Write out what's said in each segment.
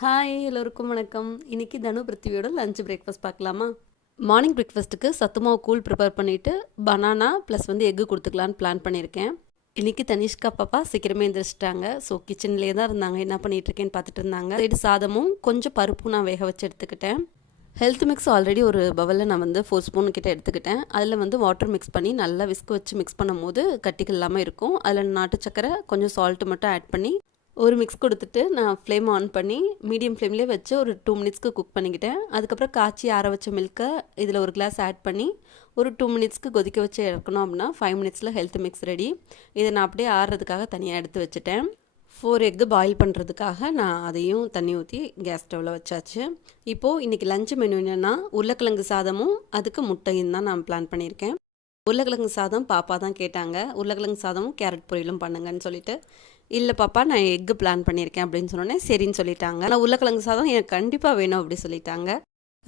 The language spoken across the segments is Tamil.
ஹாய் எல்லோருக்கும் வணக்கம். இன்றைக்கி தனு பிருத்திவியோட லஞ்ச் பிரேக்ஃபாஸ்ட் பார்க்கலாமா? மார்னிங் பிரேக்ஃபாஸ்ட்டுக்கு சத்துமாவு கூழ் ப்ரிப்பேர் பண்ணிவிட்டு பனானா ப்ளஸ் எக்கு கொடுத்துக்கலான்னு பிளான் பண்ணியிருக்கேன். இன்றைக்கி தனிஷ்கா பாப்பா சீக்கிரமே எழுந்திரிச்சிட்டாங்க. ஸோ கிச்சன்லேயே தான் இருந்தாங்க. என்ன பண்ணிகிட்ருக்கேன்னு பார்த்துட்டு இருந்தாங்க. சைடு சாதமும் கொஞ்சம் பருப்பும் நான் வேக வச்சு எடுத்துக்கிட்டேன். ஹெல்த் மிக்ஸ் ஆல்ரெடி ஒரு பவலில் நான் 4 ஸ்பூன் கிட்ட எடுத்துக்கிட்டேன். அதில் வாட்டர் மிக்ஸ் பண்ணி நல்லா விஸ்க் வச்சு மிக்ஸ் பண்ணும் போது கட்டிகள் இல்லாமல் இருக்கும். அதில் நாட்டு சக்கரை கொஞ்சம் சால்ட்டு மட்டும் ஆட் பண்ணி ஒரு மிக்ஸ் கொடுத்துட்டு நான் ஃப்ளேம் ஆன் பண்ணி மீடியம் ஃப்ளேம்லேயே வச்சு ஒரு 2 மினிட்ஸ்க்கு குக் பண்ணிக்கிட்டேன். அதுக்கப்புறம் காய்ச்சி ஆற வச்ச மில்கை இதில் ஒரு கிளாஸ் ஆட் பண்ணி ஒரு 2 மினிட்ஸ்க்கு கொதிக்க வச்சு இறக்கணும் அப்படின்னா 5 மினிட்ஸில் ஹெல்த் மிக்ஸ் ரெடி. இதை நான் அப்படியே ஆறுறதுக்காக தனியாக எடுத்து வச்சுட்டேன். 4 எக்கு பாயில் பண்ணுறதுக்காக நான் அதையும் தண்ணி ஊற்றி கேஸ் ஸ்டவ்வில் வச்சாச்சு. இப்போது இன்றைக்கி லஞ்ச் மெனு என்னென்னா உருளைக்கிழங்கு சாதமும் அதுக்கு முட்டையும் தான் நான் பிளான் பண்ணியிருக்கேன். உருளைக்கிழங்கு சாதம் பாப்பா தான் கேட்டாங்க. உருளைக்கிழங்கு சாதமும் கேரட் பொரியலும் பண்ணுங்கன்னு சொல்லிட்டு, இல்லை பாப்பா நான் எக்கு பிளான் பண்ணியிருக்கேன் அப்படின்னு சொன்னோன்னே சரின்னு சொல்லிட்டாங்க. ஆனால் உருளைக்கிழங்கு சாதம் எனக்கு கண்டிப்பாக வேணும் அப்படி சொல்லிட்டாங்க.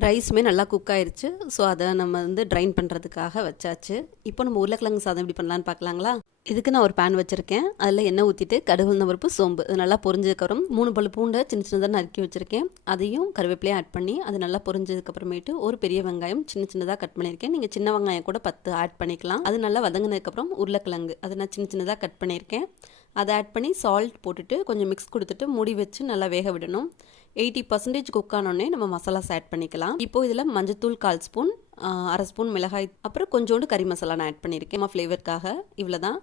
ரைஸுமே நல்லா குக் ஆயிடுச்சு. ஸோ அதை நம்ம ட்ரைன் பண்ணுறதுக்காக வச்சாச்சு. இப்போ நம்ம உருளைக்கிழங்கு சாதம் எப்படி பண்ணலான்னு பார்க்கலாங்களா? இதுக்கு நான் ஒரு பேன் வச்சுருக்கேன். அதில் எண்ணெய் ஊற்றிட்டு கடுகு, உளுந்தம் பருப்பு, சோம்பு அது நல்லா பொரிஞ்சதுக்கப்புறம் 3 பல் பூண்டை சின்ன சின்னதாக நறுக்கி வச்சுருக்கேன். அதையும் கருவேப்பிலையும் ஆட் பண்ணி அது நல்லா பொரிஞ்சதுக்கப்புறமேட்டு ஒரு பெரிய வெங்காயம் சின்ன சின்னதாக கட் பண்ணியிருக்கேன். நீங்கள் சின்ன வெங்காயம் கூட 10 ஆட் பண்ணிக்கலாம். அது நல்லா வதங்கினதுக்கப்புறம் உருளைக்கிழங்கு அதை நான் சின்ன சின்னதாக கட் பண்ணியிருக்கேன். அதை ஆட் பண்ணி சால்ட் போட்டுட்டு கொஞ்சம் மிக்ஸ் கொடுத்துட்டு மூடி வச்சு நல்லா வேக விடணும். 80% குக் ஆனோடனே நம்ம மசாலாஸ் ஆட் பண்ணிக்கலாம். இப்போ இதில் மஞ்சத்தூள் 1/4 ஸ்பூன், 1/2 ஸ்பூன் மிளகாய், அப்புறம் கொஞ்சோண்டு கறி மசாலா நான் ஆட் பண்ணியிருக்கேன் ஃப்ளேவருக்காக. இவ்வளோ தான்.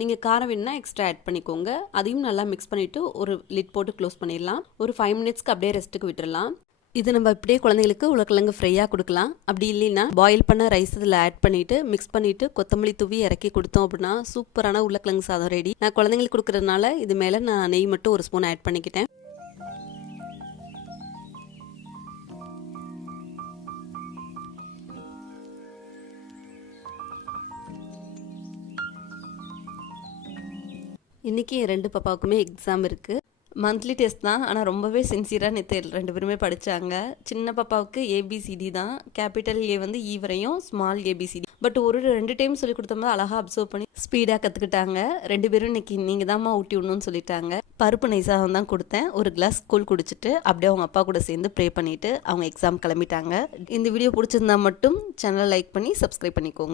நீங்கள் காரம் வேணுன்னா எக்ஸ்ட்ரா ஆட் பண்ணிக்கோங்க. அதையும் நல்லா மிக்ஸ் பண்ணிவிட்டு ஒரு லிட் போட்டு க்ளோஸ் பண்ணிடலாம். ஒரு 5 மினிட்ஸ்க்கு அப்படியே ரெஸ்ட்டுக்கு விட்டுடலாம். இது நம்ம இப்படியே குழந்தைங்களுக்கு உருளைக்கிழங்கு ஃப்ரையாக கொடுக்கலாம். அப்படி இல்லைன்னா பாயில் பண்ண ரைஸ் இதில் ஆட் பண்ணிவிட்டு மிக்ஸ் பண்ணிவிட்டு கொத்தமல்லி தூவி இறக்கி கொடுத்தோம் அப்படின்னா சூப்பரான உருளைக்கிழங்கு சாதம் ரெடி. நான் குழந்தைங்களுக்கு கொடுக்குறதுனால இது மேலே நான் நெய் மட்டும் 1 ஸ்பூன் ஆட் பண்ணிக்கிட்டேன். இன்றைக்கி என் 2 பாப்பாவுக்குமே எக்ஸாம் இருக்குது. மந்த்லி டெஸ்ட் தான். ஆனால் ரொம்பவே சின்சியராக நேற்று 2 பேருமே படித்தாங்க. சின்ன பாப்பாவுக்கு ஏபிசிடி தான். கேபிட்டல் ஏ ஈ வரையும், ஸ்மால் ஏபிசிடி. பட் ஒரு 2 டைம் சொல்லி கொடுத்தோம்னா அழகாக அப்சர்வ் பண்ணி ஸ்பீடாக கற்றுக்கிட்டாங்க. 2 பேரும் இன்றைக்கி நீங்கள் தான்மா ஊட்டி விடணும்னு சொல்லிட்டாங்க. பருப்பு நைஸாக தான் கொடுத்தேன். ஒரு கிளாஸ் கூழ் குடிச்சிட்டு அப்படியே அவங்க அப்பா கூட சேர்ந்து ப்ரே பண்ணிவிட்டு அவங்க எக்ஸாம் கிளம்பிட்டாங்க. இந்த வீடியோ பிடிச்சிருந்தா மட்டும் சேனலை லைக் பண்ணி சப்ஸ்கிரைப் பண்ணிக்கோங்க.